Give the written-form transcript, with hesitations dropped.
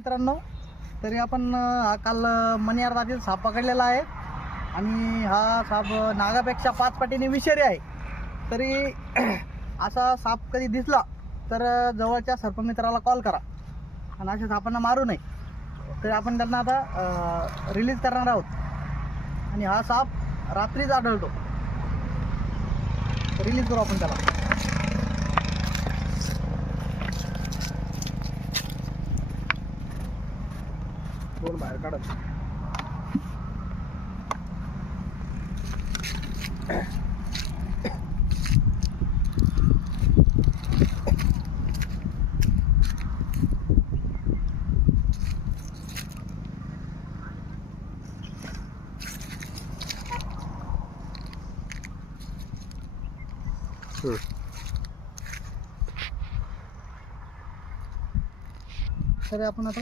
मित्रांनो, तरी आपण हा काल मणियार जातीचा साप पकडलेला आहे आणि हा साप नागापेक्षा 5 पटीने विषारी आहे. तरी असा साप कधी दिसला तर जवळच्या सर्पमित्राला कॉल करा आणि अशा सापांना मारू नये. तर आपण त्यांना आता रिलीज करणार आहोत आणि हा साप रात्रीच आढळतो. रिलीज करू आपण त्याला. दोन बाहेर काढत तर आपण आता